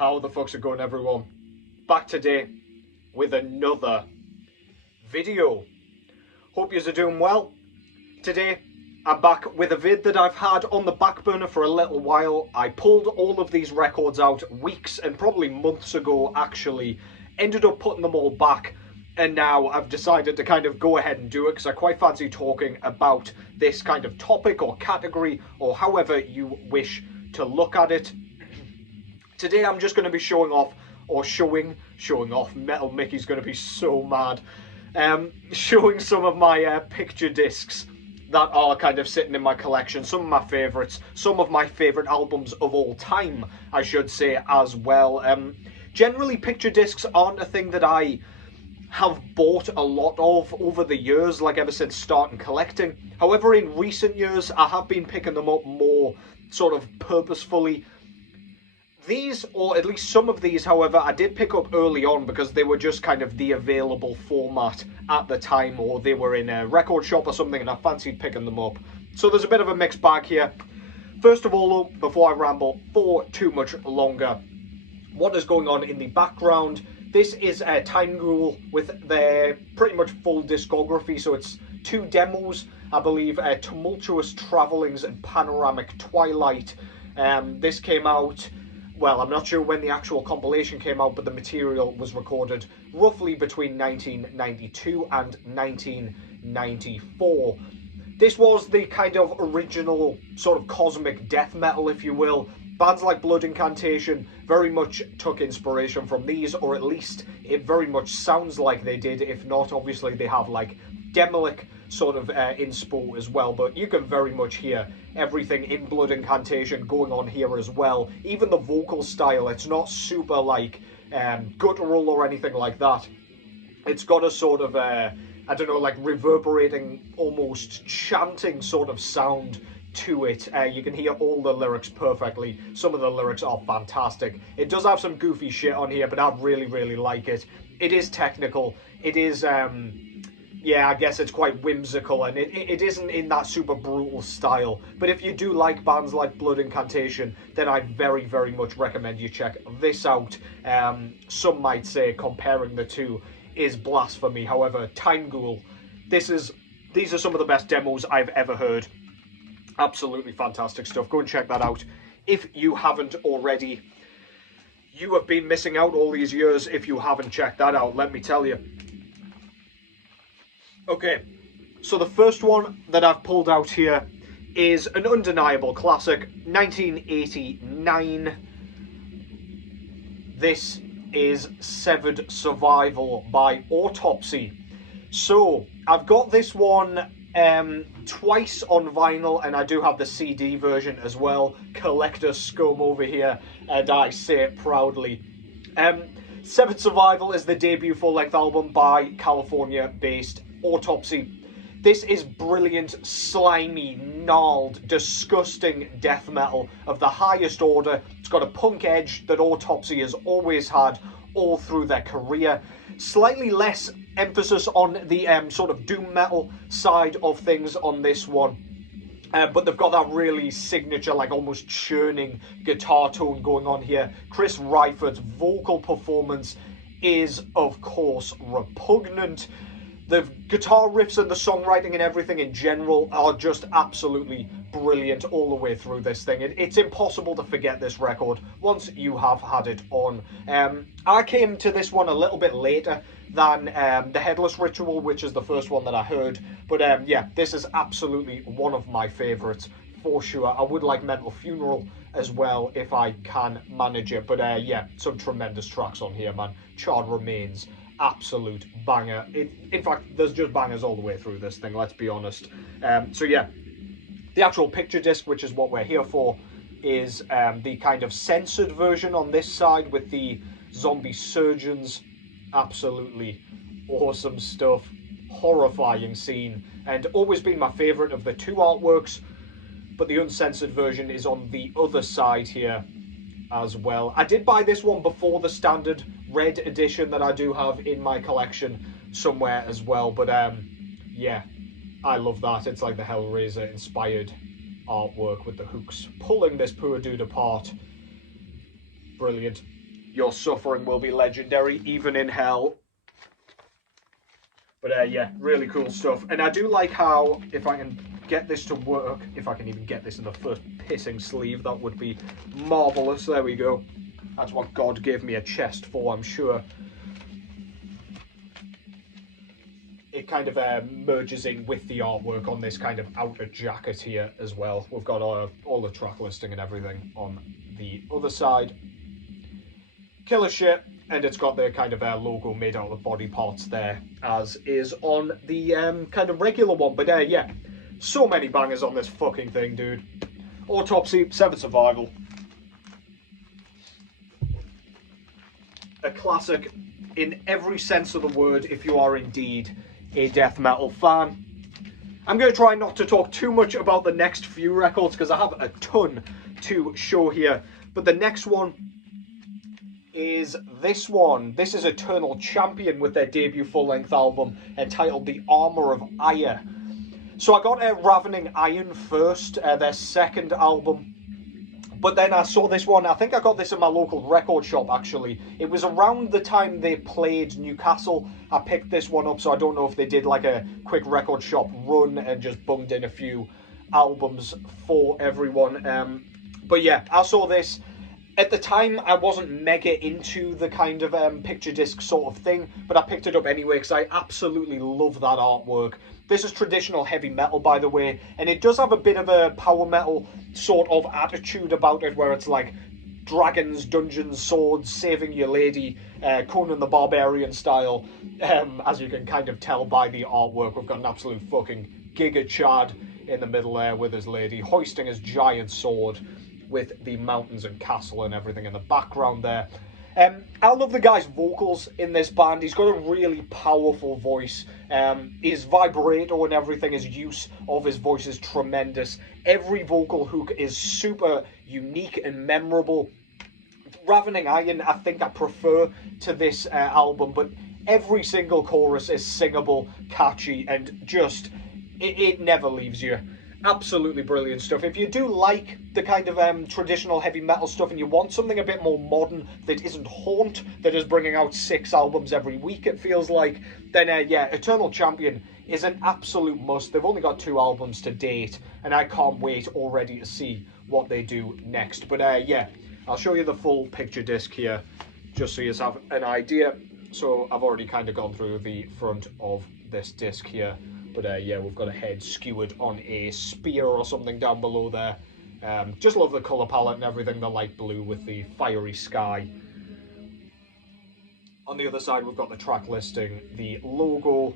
How the fuck's it going, everyone? Back today with another video. Hope yous are doing well. Today I'm back with a vid that I've had on the back burner for a little while. I pulled all of these records out weeks and probably months ago actually. Ended up putting them all back, and now I've decided to kind of go ahead and do it because I quite fancy talking about this kind of topic or category or however you wish to look at it. Today I'm just going to be showing off Metal Mickey's going to be so mad. Showing some of my picture discs that are kind of sitting in my collection, some of my favourites, some of my favourite albums of all time, I should say, as well. Generally, picture discs aren't a thing that I have bought a lot of over the years, like ever since starting collecting. However, in recent years, I have been picking them up more sort of purposefully. These, or at least some of these, however, I did pick up early on because they were just kind of the available format at the time, or they were in a record shop or something and I fancied picking them up. So there's a bit of a mixed bag here. First of all, though, before I ramble for too much longer, what is going on in the background? This is Timeghoul with their pretty much full discography, so it's 2 demos, I believe, Tumultuous, Travellings and Panoramic, Twilight. This came out, well, I'm not sure when the actual compilation came out, but the material was recorded roughly between 1992 and 1994. This was the kind of original sort of cosmic death metal, if you will. Bands like Blood Incantation very much took inspiration from these, or at least it very much sounds like they did. If not, obviously they have like Demolic sort of inspo as well, but you can very much hear everything in Blood Incantation going on here as well. Even the vocal style, it's not super like guttural or anything like that. It's got a sort of I don't know, like reverberating, almost chanting sort of sound to it. You can hear all the lyrics perfectly. Some of the lyrics are fantastic. It does have some goofy shit on here, but I really like it. It is technical. It is yeah, I guess it's quite whimsical, and it isn't in that super brutal style. But if you do like bands like Blood Incantation, then I very much recommend you check this out. Some might say comparing the two is blasphemy. However, Timeghoul, these are some of the best demos I've ever heard. Absolutely fantastic stuff. Go and check that out if you haven't already. You have been missing out all these years if you haven't checked that out, let me tell you. Okay, so the first one that I've pulled out here is an undeniable classic, 1989. This is Severed Survival by Autopsy. So, I've got this one twice on vinyl, and I do have the CD version as well. Collector scum over here, and I say it proudly. Severed Survival is the debut full-length album by California-based Autopsy. This is brilliant, slimy, gnarled, disgusting death metal of the highest order. It's got a punk edge that Autopsy has always had all through their career. Slightly less emphasis on the sort of doom metal side of things on this one. But they've got that really signature, like almost churning guitar tone going on here. Chris Ryford's vocal performance is, of course, repugnant. The guitar riffs and the songwriting and everything in general are just absolutely brilliant all the way through this thing. It's impossible to forget this record once you have had it on. I came to this one a little bit later than the Headless Ritual, which is the first one that I heard. But yeah, this is absolutely one of my favourites for sure. I would like Mental Funeral as well if I can manage it. But yeah, some tremendous tracks on here, man. Charred Remains, absolute banger. In fact, there's just bangers all the way through this thing, let's be honest. So yeah, the actual picture disc, which is what we're here for, is the kind of censored version on this side with the zombie surgeons. Absolutely awesome stuff. Horrifying scene, and always been my favourite of the 2 artworks, but the uncensored version is on the other side here as well. I did buy this one before the standard red edition that I do have in my collection somewhere as well, but yeah, I love that. It's like the Hellraiser inspired artwork with the hooks pulling this poor dude apart. Brilliant. Your suffering will be legendary, even in hell. But yeah, really cool stuff. And I do like how, if I can get this to work, if I can even get this in the first pissing sleeve, that would be marvellous. There we go. That's what God gave me a chest for, I'm sure. It kind of merges in with the artwork on this kind of outer jacket here as well. We've got all the track listing and everything on the other side. Killer shit. And it's got the kind of logo made out of the body parts there, as is on the kind of regular one. But yeah, so many bangers on this fucking thing, dude. Autopsy, 7 Survival. A classic in every sense of the word, if you are indeed a death metal fan. I'm going to try not to talk too much about the next few records, because I have a ton to show here. But the next one is this one. This is Eternal Champion with their debut full-length album entitled The Armour of Ire. So I got Ravening Iron first, their second album. But then I saw this one. I think I got this in my local record shop, actually. It was around the time they played Newcastle. I picked this one up, so I don't know if they did like a quick record shop run and just bunged in a few albums for everyone. But yeah, I saw this. At the time, I wasn't mega into the kind of picture disc sort of thing, but I picked it up anyway because I absolutely love that artwork. This is traditional heavy metal, by the way, and it does have a bit of a power metal sort of attitude about it, where it's like dragons, dungeons, swords, saving your lady, Conan the Barbarian style. As you can kind of tell by the artwork, we've got an absolute fucking Giga Chad in the middle there with his lady, hoisting his giant sword, with the mountains and castle and everything in the background there. I love the guy's vocals in this band. He's got a really powerful voice. His vibrato and everything, his use of his voice is tremendous. Every vocal hook is super unique and memorable. Ravening Iron, I think I prefer to this album, but every single chorus is singable, catchy, and just, it never leaves you. Absolutely brilliant stuff. If you do like the kind of traditional heavy metal stuff and you want something a bit more modern that isn't Haunt, that is bringing out 6 albums every week, it feels like, then yeah, Eternal Champion is an absolute must. They've only got 2 albums to date, and I can't wait already to see what they do next. But yeah, I'll show you the full picture disc here, just so you have an idea. So I've already kind of gone through the front of this disc here. But yeah, we've got a head skewered on a spear or something down below there. Just love the colour palette and everything, the light blue with the fiery sky. On the other side, we've got the track listing, the logo,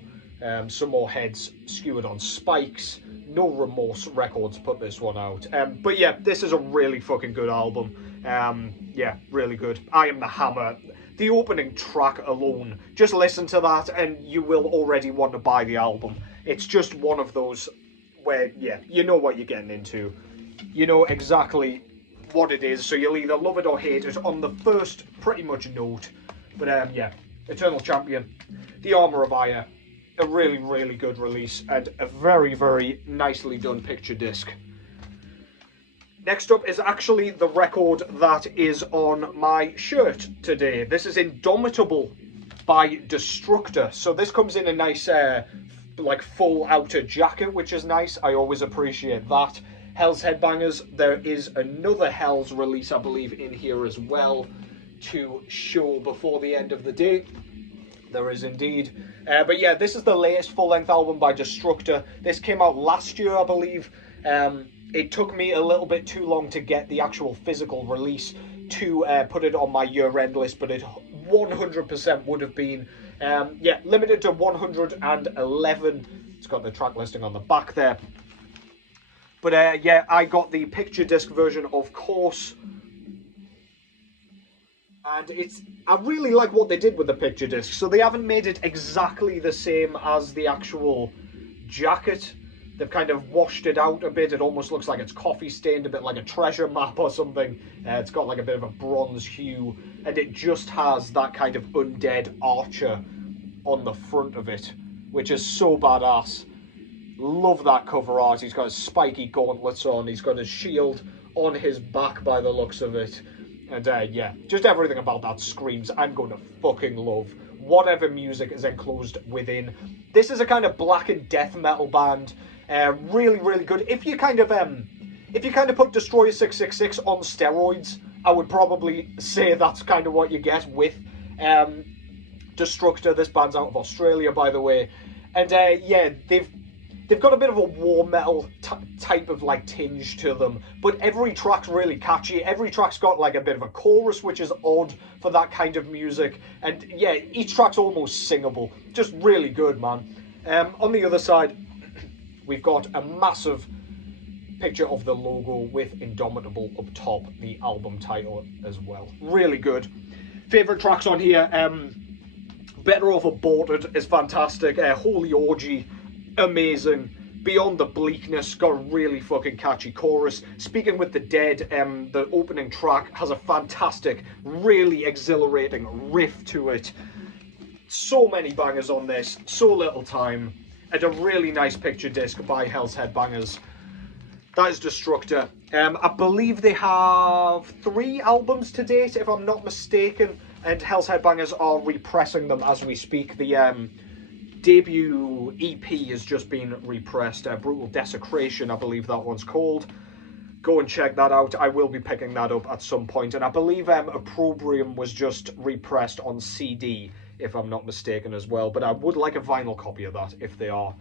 some more heads skewered on spikes. No Remorse Records put this one out. But yeah, this is a really fucking good album. Yeah, really good. I Am the Hammer. The opening track alone, just listen to that and you will already want to buy the album. It's just one of those where, yeah, you know what you're getting into. You know exactly what it is, so you'll either love it or hate it on the first pretty much note. But yeah, Eternal Champion, The Armour of Ire, a really, really good release and a very, very nicely done picture disc. Next up is actually the record that is on my shirt today. This is Indomitable by Destructor. So this comes in a nice like full outer jacket, which is nice. I always appreciate that. Hell's Headbangers, there is another Hell's release, I believe, in here as well to show before the end of the day. There is indeed. But yeah, this is the latest full-length album by Destructor. This came out last year, I believe. It took me a little bit too long to get the actual physical release to put it on my year-end list, but it 100% would have been. Yeah, limited to 111. It's got the track listing on the back there. But yeah, I got the picture disc version, of course. And I really like what they did with the picture disc. So they haven't made it exactly the same as the actual jacket. They've kind of washed it out a bit. It almost looks like it's coffee stained, a bit like a treasure map or something. It's got like a bit of a bronze hue. And it just has that kind of undead archer on the front of it, which is so badass. Love that cover art. He's got his spiky gauntlets on. He's got his shield on his back by the looks of it. And yeah, just everything about that screams, I'm going to fucking love whatever music is enclosed within. This is a kind of black and death metal band. Really, really good. If you kind of put Destroyer 666 on steroids, I would probably say that's kind of what you get with Destructor. This band's out of Australia, by the way. And yeah, they've got a bit of a war metal type of like tinge to them, but every track's really catchy. Every track's got like a bit of a chorus, which is odd for that kind of music. And yeah, each track's almost singable. Just really good, man. On the other side, we've got a massive picture of the logo with Indomitable up top, the album title as well. Really good. Favourite tracks on here, Better Off Aborted is fantastic. Holy Orgy, amazing. Beyond the Bleakness, got a really fucking catchy chorus. Speaking with the Dead, the opening track has a fantastic, really exhilarating riff to it. So many bangers on this, so little time, and a really nice picture disc by Hell's Headbangers. That is Destructor. I believe they have 3 albums to date, if I'm not mistaken, and Hell's Headbangers are repressing them as we speak. The debut EP has just been repressed, Brutal Desecration, I believe that one's called. Go and check that out. I will be picking that up at some point. And I believe Opprobrium was just repressed on CD, if I'm not mistaken as well. But I would like a vinyl copy of that if they are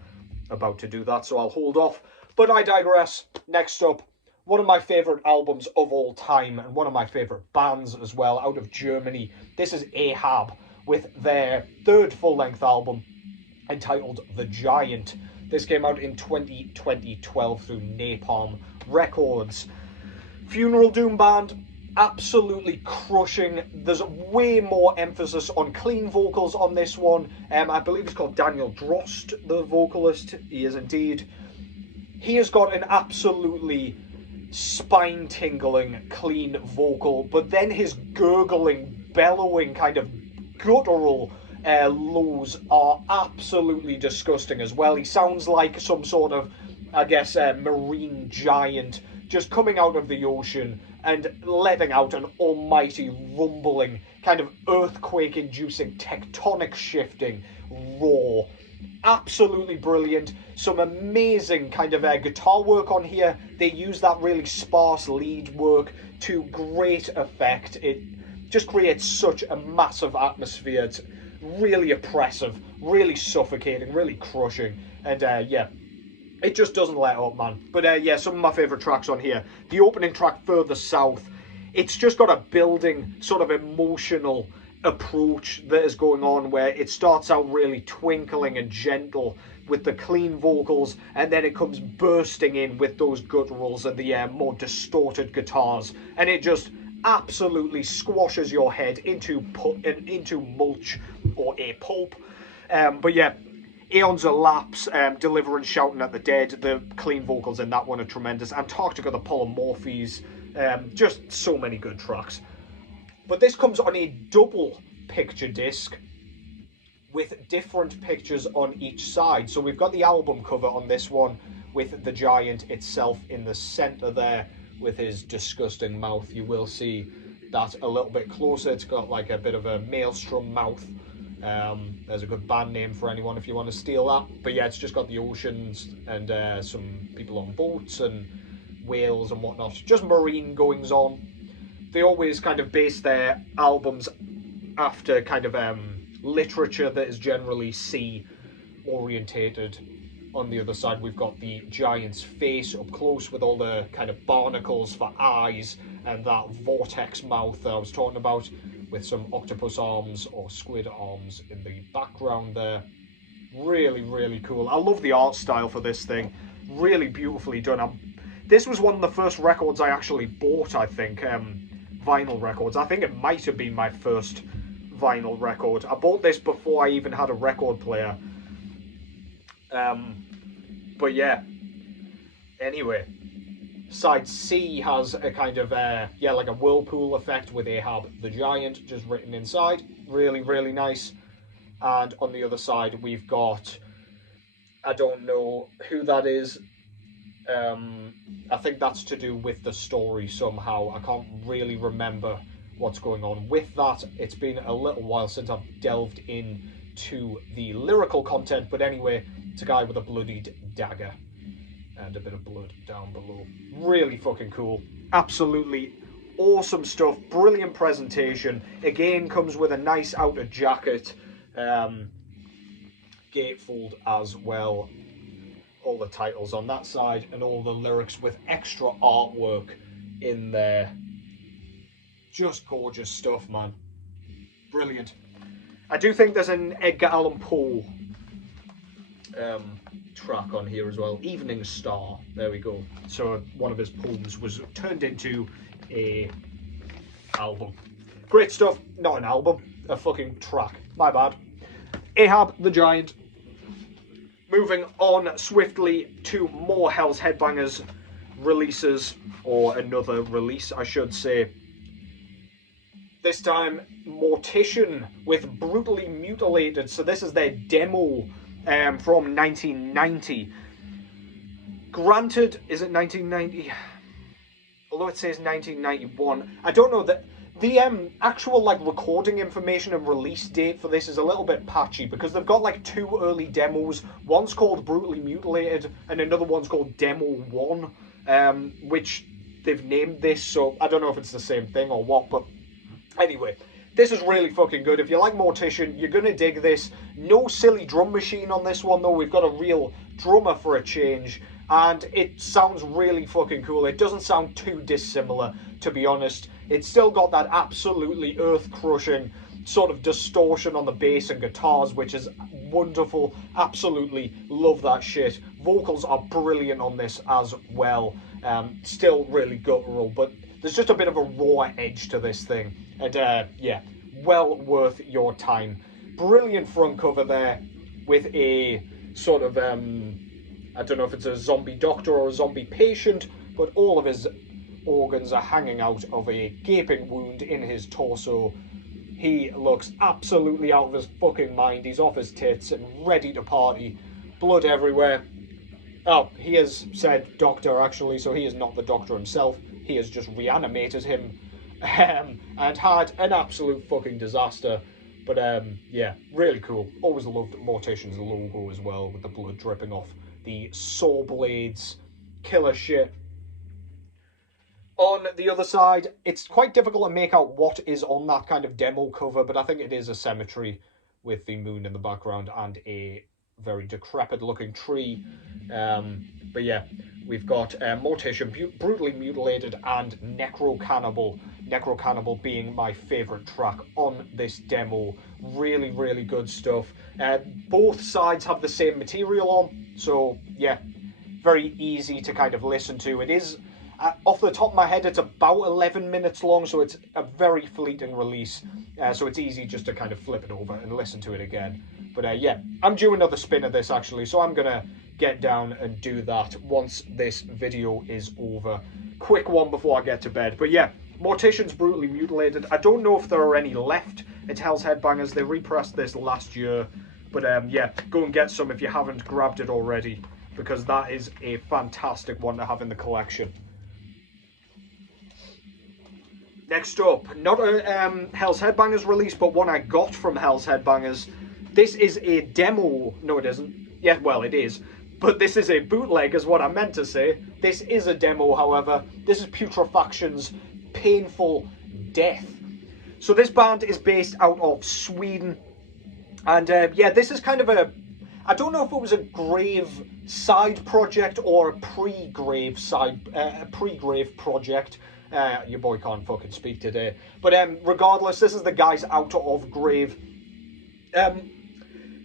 about to do that, so I'll hold off. But I digress. Next up, one of my favourite albums of all time, and one of my favourite bands as well, out of Germany. This is Ahab, with their 3rd full-length album, entitled The Giant. This came out in 2012 through Napalm Records. Funeral Doom band, absolutely crushing. There's way more emphasis on clean vocals on this one. I believe it's called Daniel Drost, the vocalist. He is indeed. He has got an absolutely spine-tingling, clean vocal, but then his gurgling, bellowing, kind of guttural lows are absolutely disgusting as well. He sounds like some sort of, I guess, marine giant just coming out of the ocean and letting out an almighty rumbling, kind of earthquake-inducing, tectonic-shifting roar. Absolutely brilliant. Some amazing kind of guitar work on here. They use that really sparse lead work to great effect. It just creates such a massive atmosphere. It's really oppressive, really suffocating, really crushing. And yeah, it just doesn't let up, man. But yeah, some of my favourite tracks on here. The opening track, Further South, it's just got a building sort of emotional approach that is going on, where it starts out really twinkling and gentle with the clean vocals, and then it comes bursting in with those gutturals and the more distorted guitars, and it just absolutely squashes your head into mulch or a pulp. But yeah, Aeons Elapse, Deliverance, Shouting at the Dead, the clean vocals in that one are tremendous. Antarctica, the Polymorphes, just so many good tracks. But this comes on a double picture disc with different pictures on each side. So we've got the album cover on this one with the giant itself in the centre there with his disgusting mouth. You will see that a little bit closer. It's got like a bit of a maelstrom mouth. There's a good band name for anyone if you want to steal that. But yeah, it's just got the oceans and some people on boats and whales and whatnot. Just marine goings on. They always kind of base their albums after kind of literature that is generally sea orientated. On the other side, we've got the giant's face up close with all the kind of barnacles for eyes and that vortex mouth that I was talking about, with some octopus arms or squid arms in the background there. Really, really cool. I love the art style for this thing. Really beautifully done. This was one of the first records I actually bought, I think. Vinyl records. I think it might have been my first vinyl record. I bought this before I even had a record player. But yeah. Anyway, side C has a kind of yeah, like a whirlpool effect with Ahab the Giant just written inside. Really, really nice. And on the other side we've got, I don't know who that is. I think that's to do with the story somehow. I can't really remember what's going on with that. It's been a little while since I've delved into the lyrical content, but anyway, it's a guy with a bloodied dagger and a bit of blood down below. Really fucking cool. Absolutely awesome stuff. Brilliant presentation. Again, comes with a nice outer jacket. Gatefold as well. All the titles on that side and all the lyrics with extra artwork in there. Just gorgeous stuff, man. Brilliant. I do think there's an Edgar Allan Poe track on here as well. Evening Star. There we go. So one of his poems was turned into a album. Great stuff. Not an album. A fucking track. My bad. Ahab the Giant. Moving on swiftly to more Hell's Headbangers releases, or another release, I should say. This time, Mortician with Brutally Mutilated. So this is their demo from 1990. Granted, is it 1990? Although it says 1991. I don't know that. The actual recording information and release date for this is a little bit patchy because they've got like two early demos. One's called Brutally Mutilated and another one's called Demo 1, which they've named this, so I don't know if it's the same thing or what, but anyway, this is really fucking good. If you like Mortician, you're going to dig this. No silly drum machine on this one though. We've got a real drummer for a change. And it sounds really fucking cool. It doesn't sound too dissimilar, to be honest. It's still got that absolutely earth-crushing sort of distortion on the bass and guitars, which is wonderful. Absolutely love that shit. Vocals are brilliant on this as well. Still really guttural, but there's just a bit of a raw edge to this thing. And yeah, well worth your time. Brilliant front cover there with a sort of... I don't know if it's a zombie doctor or a zombie patient, but all of his organs are hanging out of a gaping wound in his torso. He looks absolutely out of his fucking mind. He's off his tits and ready to party. Blood everywhere. Oh, he has said doctor actually, so he is not the doctor himself. He has just reanimated him and had an absolute fucking disaster. But yeah, really cool. Always loved Mortician's logo as well, with the blood dripping off the saw blades. Killer shit. On the other side, it's quite difficult to make out what is on that kind of demo cover, but I think it is a cemetery with the moon in the background and a very decrepit looking tree. But yeah, we've got Mortician, Brutally Mutilated, and Necro Cannibal. Necro Cannibal being my favourite track on this demo. Really, really good stuff. Both sides have the same material on, so yeah, very easy to kind of listen to. It is, off the top of my head, it's about 11 minutes long, so it's a very fleeting release. So it's easy just to kind of flip it over and listen to it again. But yeah, I'm due another spin of this actually, so I'm going to get down and do that once this video is over. Quick one before I get to bed. But yeah, Mortician's Brutally Mutilated. I don't know if there are any left at Hell's Headbangers. They repressed this last year. But yeah, go and get some if you haven't grabbed it already, because that is a fantastic one to have in the collection. Next up, not a Hell's Headbangers release, but one I got from Hell's Headbangers. This is a demo. No, it isn't. Yeah, well, it is. But this is a bootleg, is what I meant to say. This is a demo, however. This is Putrifaction's Painful Death. So this band is based out of Sweden. And yeah, this is kind of a... I don't know if it was a grave side project or a pre-grave project. Your boy can't fucking speak today. But regardless, this is the guys out of grave.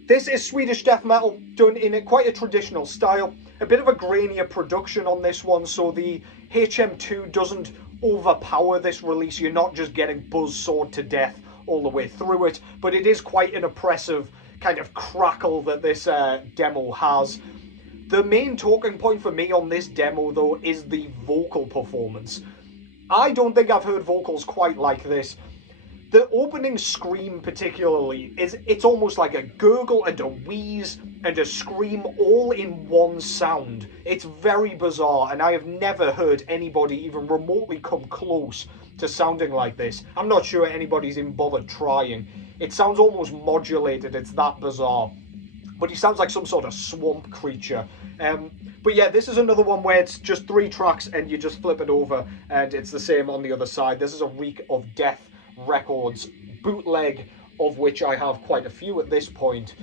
This is Swedish death metal done in quite a traditional style. A bit of a grainier production on this one, so the HM2 doesn't overpower this release. You're not just getting buzzsawed to death all the way through it, but it is quite an oppressive kind of crackle that this demo has. The main talking point for me on this demo, though, is the vocal performance. I don't think I've heard vocals quite like this. The opening scream particularly, it's almost like a gurgle and a wheeze and a scream all in one sound. It's very bizarre, and I have never heard anybody even remotely come close to sounding like this. I'm not sure anybody's even bothered trying. It sounds almost modulated, it's that bizarre. But he sounds like some sort of swamp creature. But yeah, this is another one where it's just 3 tracks and you just flip it over and it's the same on the other side. This is a Reek of Death Records bootleg, of which I have quite a few at this point.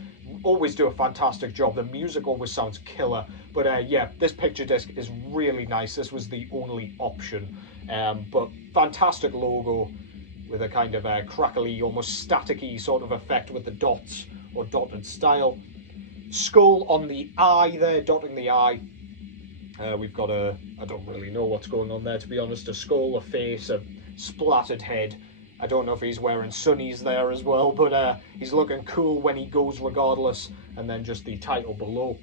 Always do a fantastic job. The music always sounds killer. But yeah, this picture disc is really nice. This was the only option. But fantastic logo with a kind of a crackly, almost staticky sort of effect with the dots or dotted style. Skull on the eye there, dotting the eye. We've got I don't really know what's going on there, to be honest. A skull, a face, a splattered head. I don't know if he's wearing sunnies there as well, but he's looking cool when he goes regardless. And then just the title below.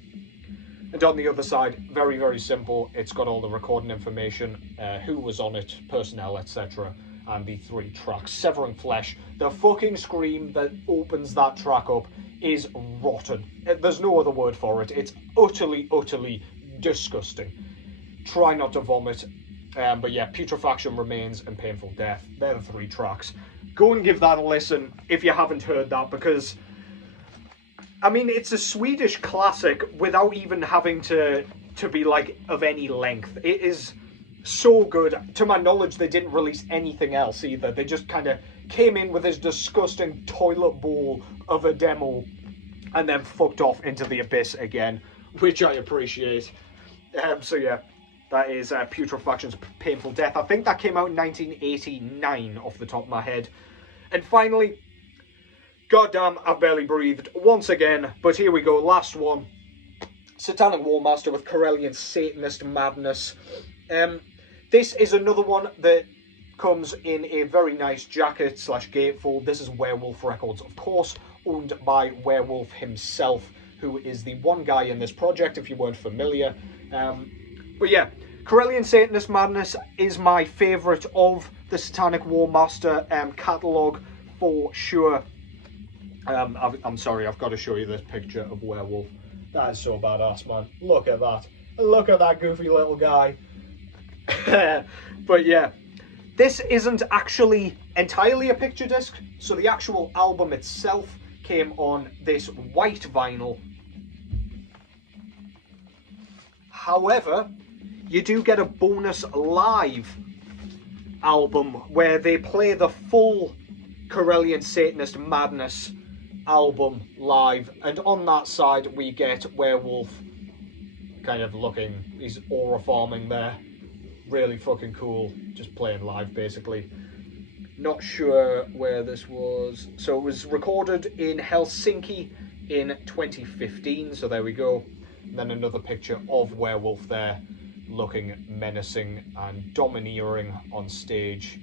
And on the other side, very, very simple. It's got all the recording information, who was on it, personnel, etc. And the 3 tracks. Severing Flesh. The fucking scream that opens that track up is rotten. There's no other word for it. It's utterly, utterly disgusting. Try not to vomit. But yeah, Putrifaction, Remains, and Painful Death. They're the 3 tracks. Go and give that a listen if you haven't heard that, because I mean, it's a Swedish classic without even having to be like of any length. It is so good. To my knowledge, they didn't release anything else either. They just kind of came in with this disgusting toilet bowl of a demo and then fucked off into the abyss again, which I appreciate. So yeah, that is Putrifaction's Painful Death. I think that came out in 1989 off the top of my head. And finally, goddamn, I've barely breathed once again, but here we go, last one. Satanic Warmaster with Corellian Satanist Madness. This is another one that comes in a very nice jacket / gatefold. This is Werewolf Records, of course, owned by Werewolf himself, who is the one guy in this project, if you weren't familiar. But yeah, Corellian Satanist Madness is my favourite of the Satanic Warmaster catalogue for sure. I'm sorry, I've got to show you this picture of Werewolf. That is so badass, man. Look at that. Look at that goofy little guy. But yeah, this isn't actually entirely a picture disc. So the actual album itself came on this white vinyl. However, you do get a bonus live album where they play the full Corellian Satanist Madness album live, and on that side we get Werewolf kind of looking, he's aura farming there, really fucking cool, just playing live basically. Not sure where this was, so it was recorded in Helsinki in 2015, so there we go. And then another picture of Werewolf there, looking menacing and domineering on stage.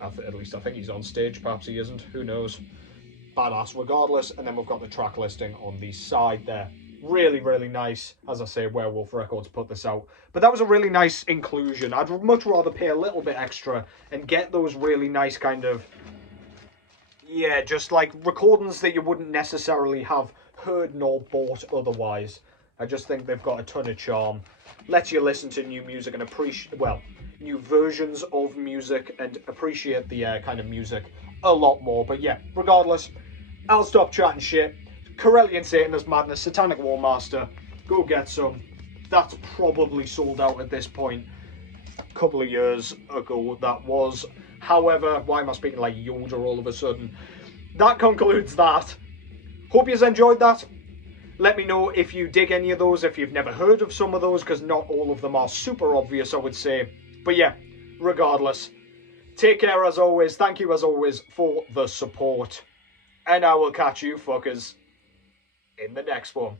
At least I think he's on stage, perhaps he isn't, who knows. Badass regardless. And then we've got the track listing on the side there. Really, really nice. As I say, Werewolf Records put this out. But that was a really nice inclusion. I'd much rather pay a little bit extra and get those really nice kind of, yeah, just like recordings that you wouldn't necessarily have heard nor bought otherwise. I just think they've got a ton of charm. Lets you listen to new music and appreciate, well, new versions of music and appreciate the kind of music a lot more. But yeah, regardless, I'll stop chatting shit. Corellian Satanist Madness, Satanic Warmaster, go get some. That's probably sold out at this point. A couple of years ago that was. However, why am I speaking like Yoda all of a sudden? That concludes that. Hope you've enjoyed that. Let me know if you dig any of those, if you've never heard of some of those, because not all of them are super obvious, I would say. But yeah, regardless, take care as always. Thank you as always for the support. And I will catch you fuckers in the next one.